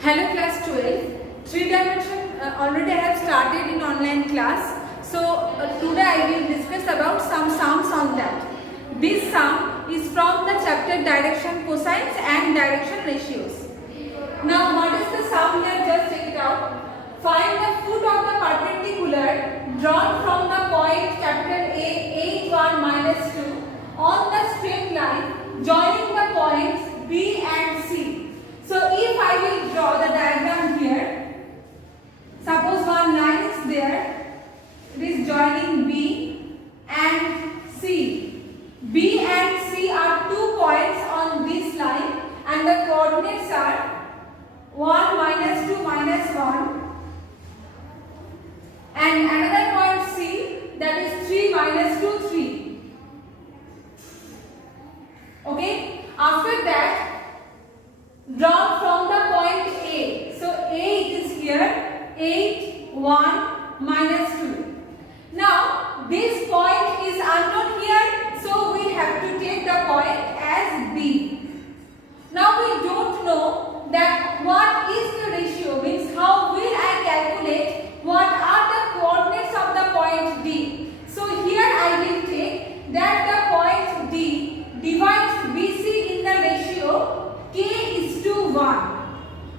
Hello class 12. Three dimension already I have started in online class. So today I will discuss about some sums on that. This sum is from the chapter direction cosines and direction ratios. Now what is the sum here? Just check it out. Find the foot of the perpendicular drawn from the point capital A h1 minus 2 on the straight line joining the points B and C. So if I will draw the diagram here, suppose one line is there, it is joining B and C. B and C are 2 points on this line and the coordinates are 1 minus 2 minus 1 and another point C, that is 3 minus 2 3. Okay, after that drawn from the point A. So A is here 8 1 minus 2. Now this point is unknown here, so we have to take the point as B. Now we don't know that what is the ratio, means how will I calculate what are the coordinates of the point D. So here I will take that the point D divides BC in the ratio K is to 1.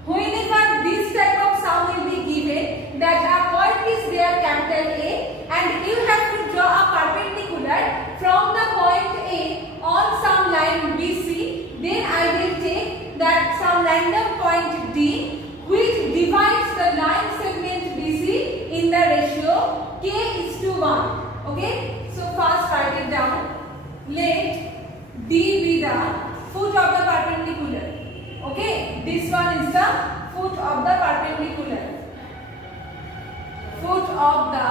Whenever this type of sum will be given, that a point is there capital A and you have to draw a perpendicular from the point A on some line BC, then I will take that some random point D which divides the line segment BC in the ratio K is to 1. Okay, so first write it down. Let D be the foot of the perpendicular. Okay, this one is the foot of the perpendicular. Foot of the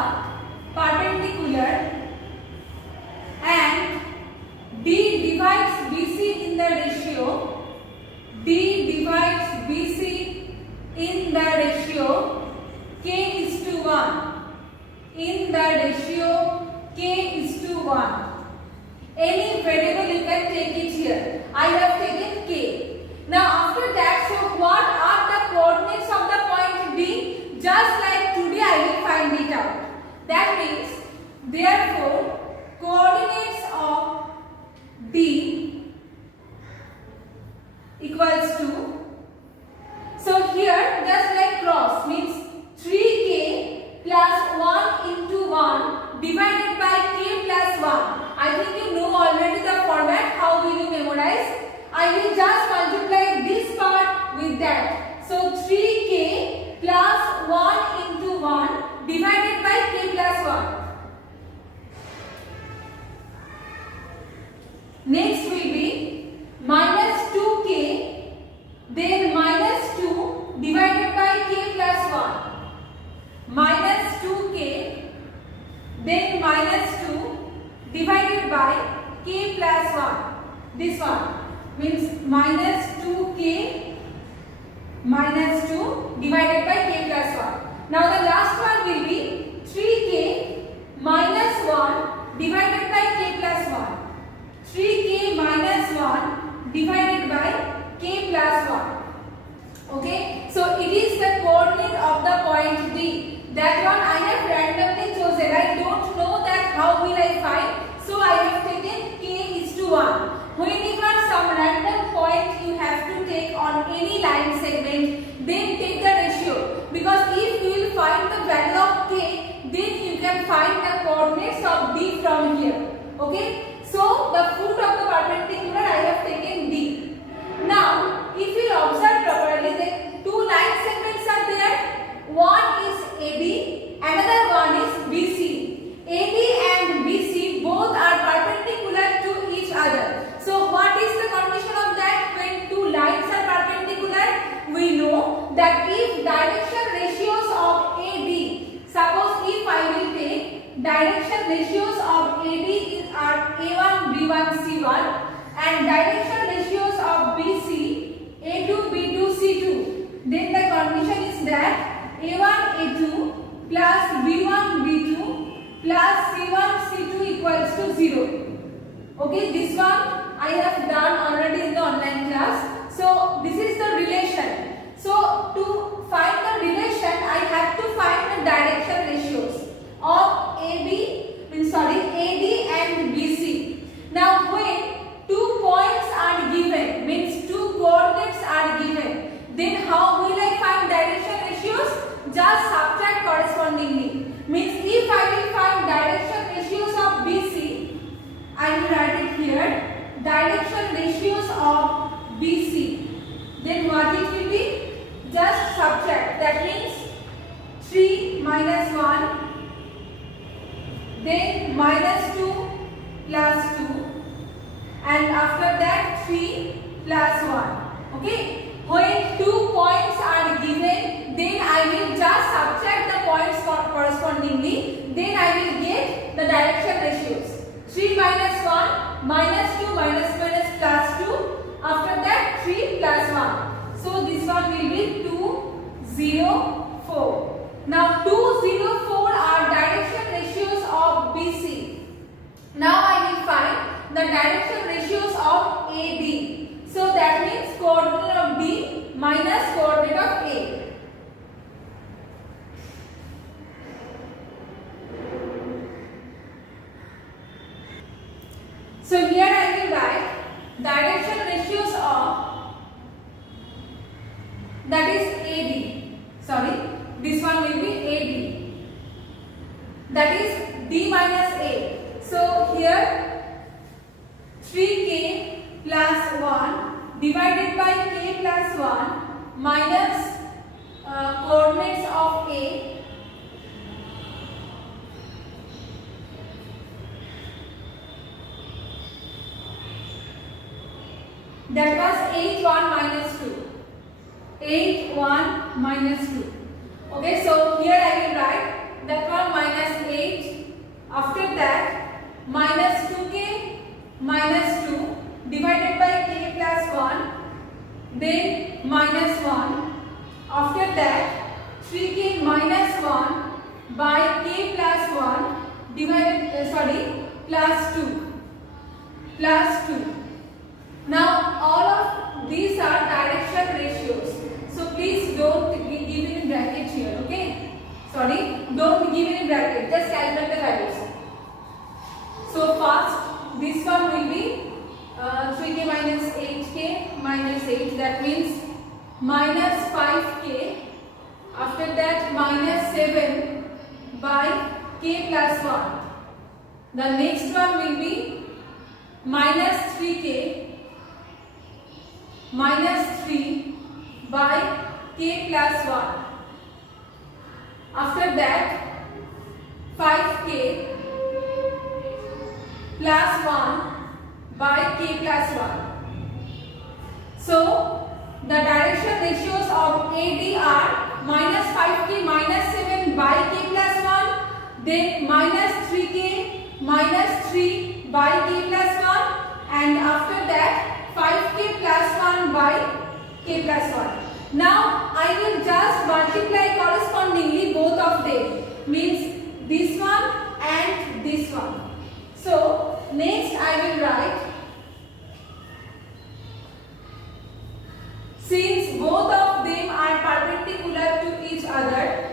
perpendicular and D divides BC in the ratio. D divides BC in the ratio K is to 1. In the ratio K is to 1. Any variable you can take it here. I have taken K. Now after that, so what are the coordinates of the point D? Just like today I will find it out. That means, therefore, coordinates of D equals to, so here just like cross means 3K plus 1 into 1 divided by K plus 1. I think you know already the format. How will you memorize? I will just multiply this part with that. So 3K plus 1 into 1 divided by K plus 1. Next will be minus 2K, then minus 2 divided by K plus 1. Minus 2K, then minus 2 divided by K plus 1. This one means minus 2K minus 2 divided by K plus 1. Now the last one will be 3K minus 1 divided by K plus 1. 3K minus 1 divided by K plus 1. Okay, so it is the coordinate of the point D. That one I have randomly chosen. I don't know that how will I find. So I have taken K is to 1. Whenever some random point you have to take on any line segment, then take the ratio. Because if you will find the value of K, then you can find the coordinates of D from here. Okay. So the foot of the perpendicular I have taken D. Now if you observe properly, the two line segments are there. One is AB, another one is BC. AD and BC both are perpendicular to each other. So what is the condition of that? When two lines are perpendicular, we know that if direction ratios of AD, suppose if I will take direction ratios of AD are A1, B1, C1 and direction ratios of BC A2, B2, C2, then the condition is that A1, A2 plus B1, B2 plus C1, C2 equals to 0. Okay, this one I have done already in the online class. So this is the relation. So to just subtract. That means 3 minus 1, then minus 2 plus 2, and after that 3 plus 1. Okay. When 2 points are given, then I will just subtract the points correspondingly. Then I will get the direction ratios. 3 minus 1, minus 2, minus plus 2. After that 3 plus 1. So this one will be 2, 0, 4. Now 2, 0, 4 are direction ratios of BC. Now I will find the direction ratios of AD. So that means coordinate of D minus coordinate of A. So here I will write direction ratios of, that is AD. Sorry, this one will be AD. That is D minus A. So here 3k plus 1 divided by k plus 1 minus coordinates of A, that was 8, 1 minus 2. 8, 1 minus 2. Okay, so here I will write that one minus 8. After that minus 2k minus 2 divided by k plus 1, then minus 1. After that 3k minus 1 by k plus 1 divided plus 2 plus 2. Now all of these are direction ratios. So please don't give any bracket here. Okay? Sorry, don't give any bracket. Just calculate the values. So first this one will be 3k minus 8k minus 8, that means minus 5k. After that minus 7 by k plus 1. The next one will be minus 3k minus 3 by k plus 1. After that 5k plus 1 by k plus 1. So the direction ratios of AD are minus 5k minus 7 by k plus 1, then minus 3k minus 3 by k plus 1, and after that 5k plus 1 by k plus 1. Now I will just multiply correspondingly both of them, means this one and this one. So next I will write, since both of them are perpendicular to each other,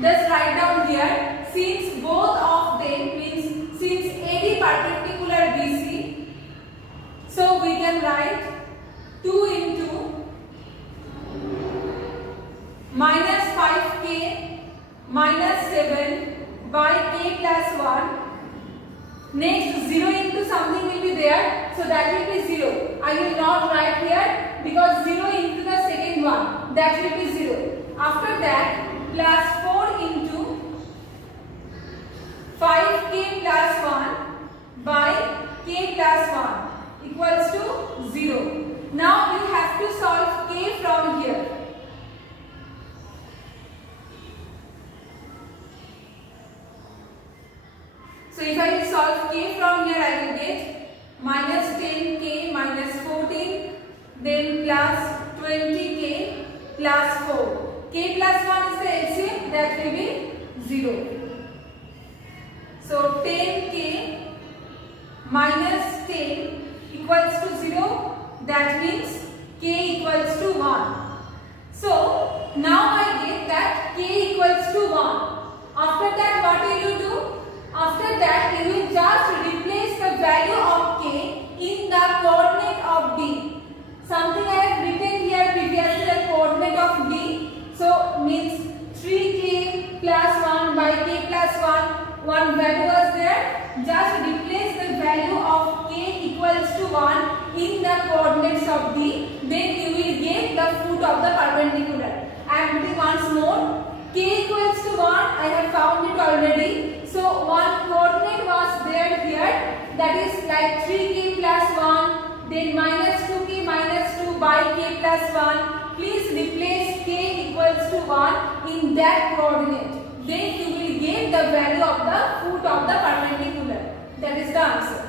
just write down here, since both of them, means since AD perpendicular BC, so we can write 2 into minus 5k minus 7 by k plus 1. Next 0 into something will be there, so that will be 0. I will not write here because 0 into the second one, that will be 0. After that plus 4 into 5k plus 1 by k plus 1 equals to 0. Now we have to solve k from here. So if I will solve k from here, I will get minus 10k minus 14, then plus 20k plus 4. K plus 1 is the LCM, that will be 0. So 10k minus 10 equals to 0, that means k equals to 1. So now I get that k equals to 1. After that what will you do? After that you will just replace the value of k in the coordinate of d. Something I have written here previously, the coordinate of d. So means 3k plus 1 by k plus 1 value was there. Just replace the value of k equals to 1 in the coordinates of d. Then you will get the full foot of the perpendicular. I am putting once more. K equals to 1. I have found it already. So one coordinate was there here. That is like 3k plus 1. Then minus 2k minus 2 by k plus 1. Please replace k equals to 1 in that coordinate. Then you will get the value of the foot of the perpendicular. That is the answer.